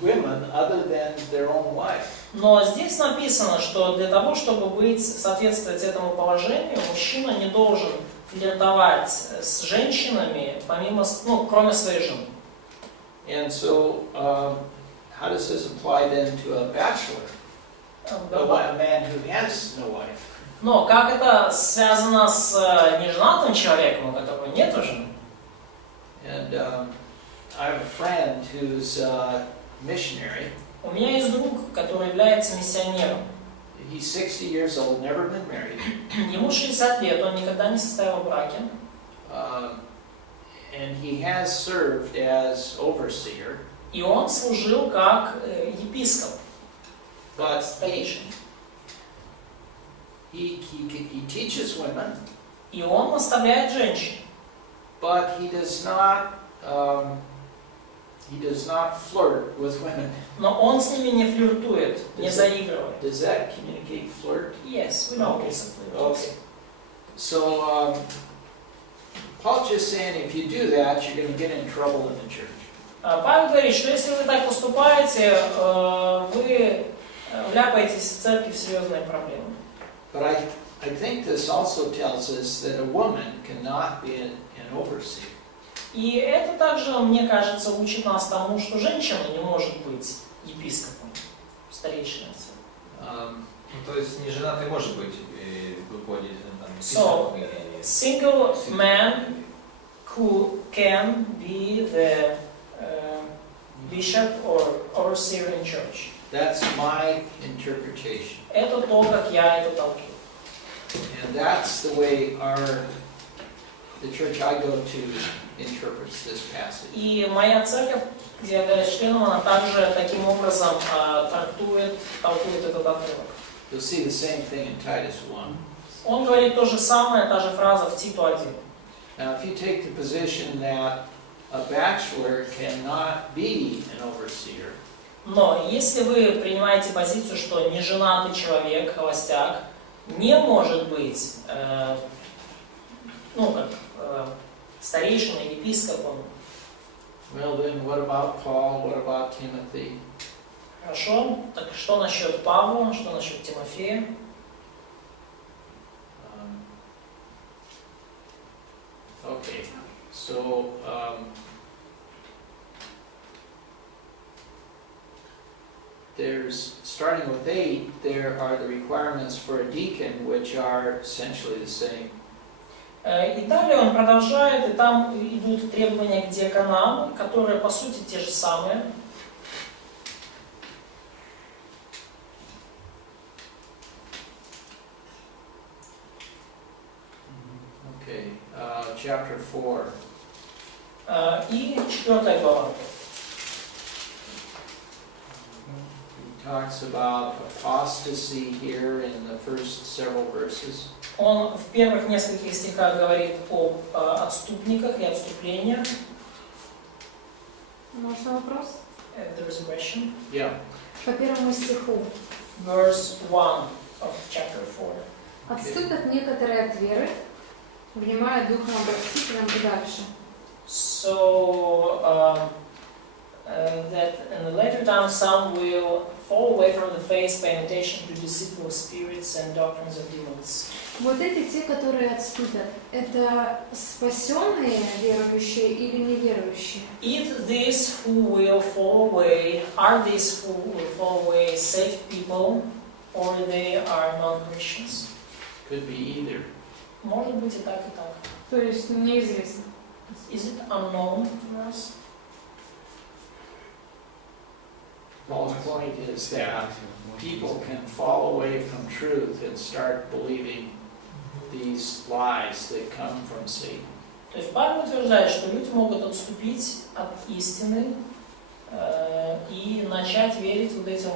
women other than their own wife. Но здесь написано, что для того, чтобы соответствовать этому положению, мужчина не должен флиртовать с женщинами, кроме своей жены. And so, how does this apply then to a bachelor? A man who has no wife. Но как это связано с неженатым человеком, у которого нет жены? And I have a friend who's a missionary. У меня есть друг, который является миссионером. He's 60 years old, never been married. Ему 60 лет, он никогда не состоял в браке. And he has served as overseer. И он служил как епископ. But Старейшин. he teaches women. И он наставляет женщин. But he does not flirt with women. Но он с ними не флиртует, не заигрывает. Does that communicate flirt? Yes, we know it's a flirt. Okay. So Paul's just saying if you do that, you're going to get in trouble in the church. Павел говорит, что если вы так поступаете, вы вляпаетесь в церкви в серьезные проблемы. But I think this also tells us that a woman cannot be an overseer. И это также, мне кажется, учит нас тому, что женщина не может быть епископом, старейшиной. Ну, то есть не женатый может быть руководителем там, So, епископом или... single man who can be the bishop or overseer in church. That's my interpretation. Это то, как я это толкую. And that's the way the church I go to interprets this passage. И моя церковь, где я являюсь членом, она также таким образом толкует этот отрывок. You'll see the same thing in Titus 1. Он говорит то же самое, та же фраза в Титу 1. Now, if you take the position that a bachelor cannot be an overseer, Но если вы принимаете позицию, что неженатый человек, холостяк, не может быть старейшиной, епископом, well then what about Paul, what about Timothy? хорошо, так что насчет Павла, что насчет Тимофея? Okay, so there's, starting with 8, there are the requirements for a deacon, which are essentially the same. И далее он продолжает, и там идут требования к диаконам, которые по сути те же самые. Okay, chapter 4. И 4 глава. He talks about apostasy here in the first several verses. Он в первых нескольких стихах говорит об отступниках и отступлениях. Можно вопрос? There is a question. Yeah. По первому стиху. Verse 1 of chapter 4. Отступят некоторые от веры, внимая духом обольстителям и дальше. So that in the later time some will fall away from the faith, paying attention to deceitful spirits and doctrines of demons. Вот эти те, которые отступят, это спасенные верующие или неверующие? If these who will fall away, are these who will fall away saved people, or they are non-Christians? Could be either. Может быть и так, и так. То есть неизвестно. Is it unknown for us? Paul's point is that people can fall away from truth and start believing these lies that come from Satan. То есть Павел утверждает, что люди могут отступить от истины и начать верить вот этим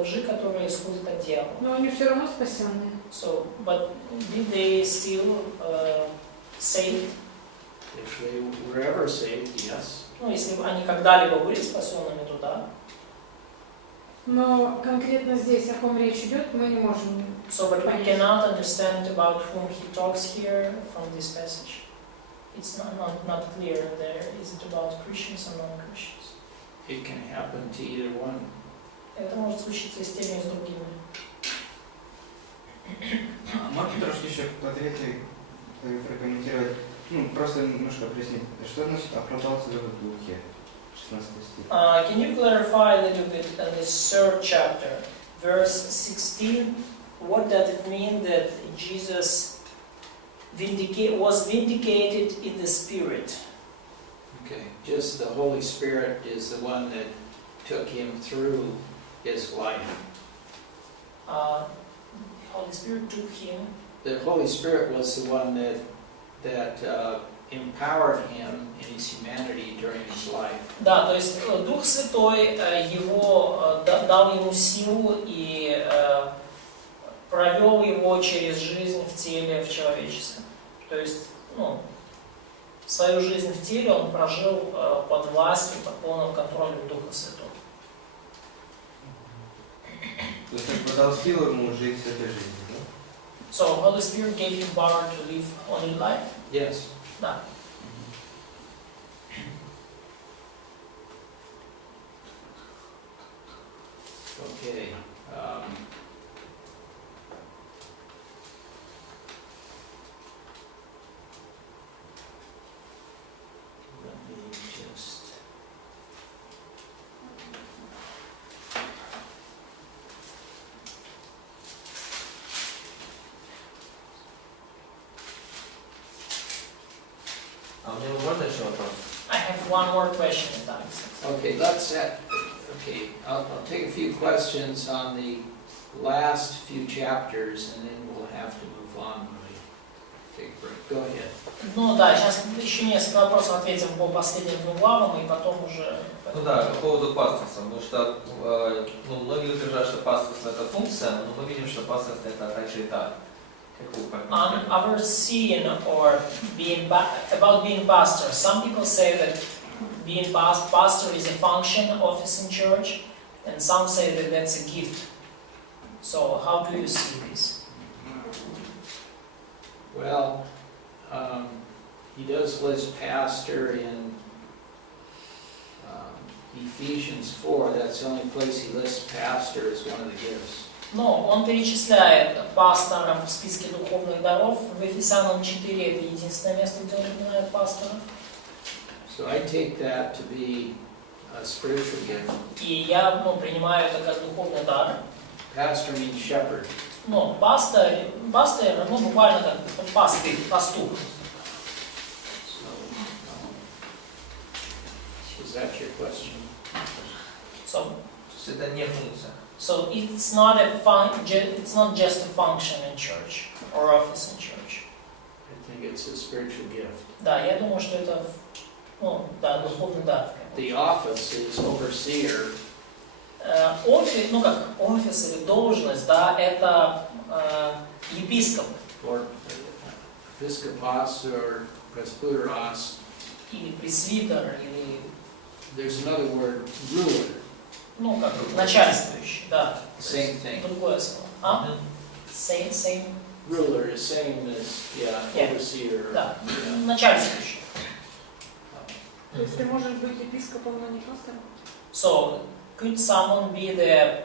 лжи, которые исходят от дьявола. Но они все равно спасенные. So, but did they still saved? If they were ever saved, yes. Ну, если они когда-либо были спасенными, то да. Но конкретно здесь, о ком речь идет, мы не можем. So, but we cannot understand about whom he talks here from this passage. It's not clear there. Is it about Christians or non-Christians? It can happen to either one. Это может случиться и с теми, и с другими. Можно трошки еще по третьей прокомментировать, просто немножко объяснить, что значит оправдался в духе, 16 стих. Can you clarify a little bit in this third chapter, verse 16? What does it mean that Jesus was vindicated in the Spirit? Okay, just the Holy Spirit is the one that took him through his life. Holy Spirit took him. The Holy Spirit was the one that empowered him in his humanity during his life. Да, то есть Дух Святой дал ему силу и провел его через жизнь в теле, в человеческом. То есть, свою жизнь в теле он прожил под властью, под полным контролем Духа Святого. То есть он дал силу ему жить этой жизнью, да? So, Holy Spirit gave him power to live holy life? Yes. Да. Okay. one more question in time. Okay, I'll take a few questions on the last few chapters, and then we'll have to move on when we take a break. Go ahead. Ну да, сейчас еще несколько вопросов ответим по последним двум главам, и потом уже... Ну да, по поводу пасторства, потому что многие утверждают, что пасторство это функция, но мы видим, что пасторство это также и так. Overseeing or about being pastor. Some people say that being pastor is a function, office in church, and some say that that's a gift. So how do you see this? Well, he does list pastor in Ephesians 4. That's the only place he lists pastor as one of the gifts. Но он перечисляет пасторов в списке духовных даров. В Ефесянам 4 это единственное место, где он упоминает пасторов. So I take that to be a spiritual gift. И я принимаю это как духовный дар. Pastor means shepherd. Ну, пастор, буквально как пастырь, пастух. Is that your question? So это не функция. So it's not it's not just a function in church or office in church. I think it's a spiritual gift. Да, я думаю, что это, духовный дар. The office is overseer. Офис, как офис или должность, да, это епископ. Or episkopos or presbyteros. Или пресвитер, или... There's another word, ruler. Как начальствующий, да. Same thing. Другое слово. Same. Ruler is same as, overseer. Да, начальствующий. То есть ты можешь быть епископом, но не пастором? So, could someone be the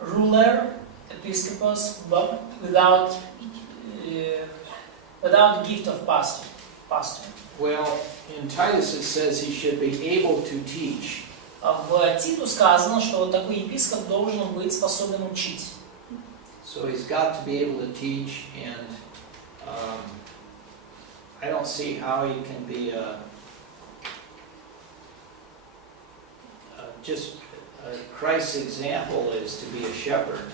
ruler, episcopos, but without gift of pastor? Well, in Titus it says he should be able to teach. В Титу сказано, что такой епископ должен быть способен учить. So he's got to be able to teach, and I don't see how he can be just Christ's example is to be a shepherd.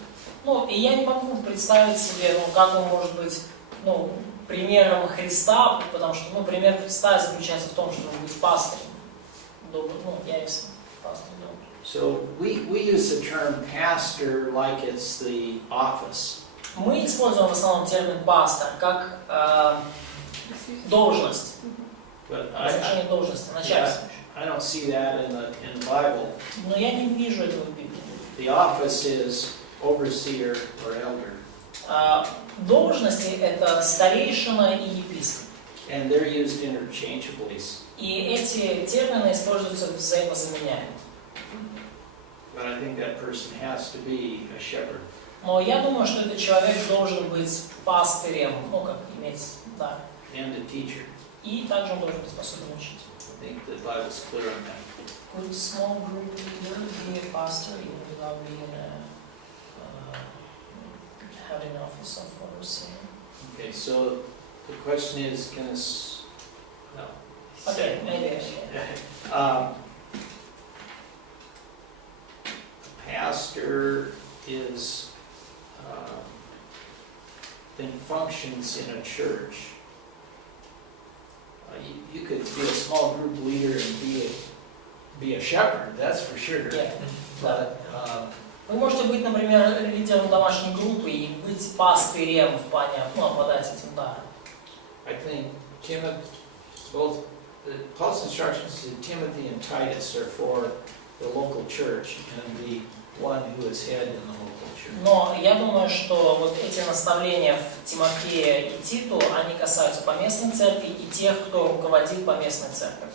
И я не могу представить себе, как он может быть, примером Христа, потому что, пример Христа заключается в том, чтобы быть пастырем. Я и пастырь добрый. So we use the term pastor like it's the office. Мы используем в основном термин пастор как должность. Назначение должности, начальствующий. I don't see that in the Bible. Но я не вижу этого в Библии. The office is overseer or elder. Должности это старейшина и епископ. And they're used interchangeably. И эти термины используются взаимозаменяемо. But I think that person has to be a shepherd. Но я думаю, что этот человек должен быть пастырем, как иметь дар. And a teacher. И также он должен быть способен учить. I think the Bible's clear on that. Could small group leader be a pastor even without being having an office of overseeing? Okay, so the question is, can this? No. Okay, maybe. A pastor is then functions in a church. You could be a small group leader and be a shepherd, that's for sure. Yeah. But Вы можете быть, например, лидером домашней группы и быть пастырем в плане, обладать этим даром. I think Paul's instructions to Timothy and Titus are for the local church and the one who is head in the local church. Но я думаю, что эти наставления в Тимофея и Титу, они касаются поместной церкви и тех, кто руководит поместной церковью.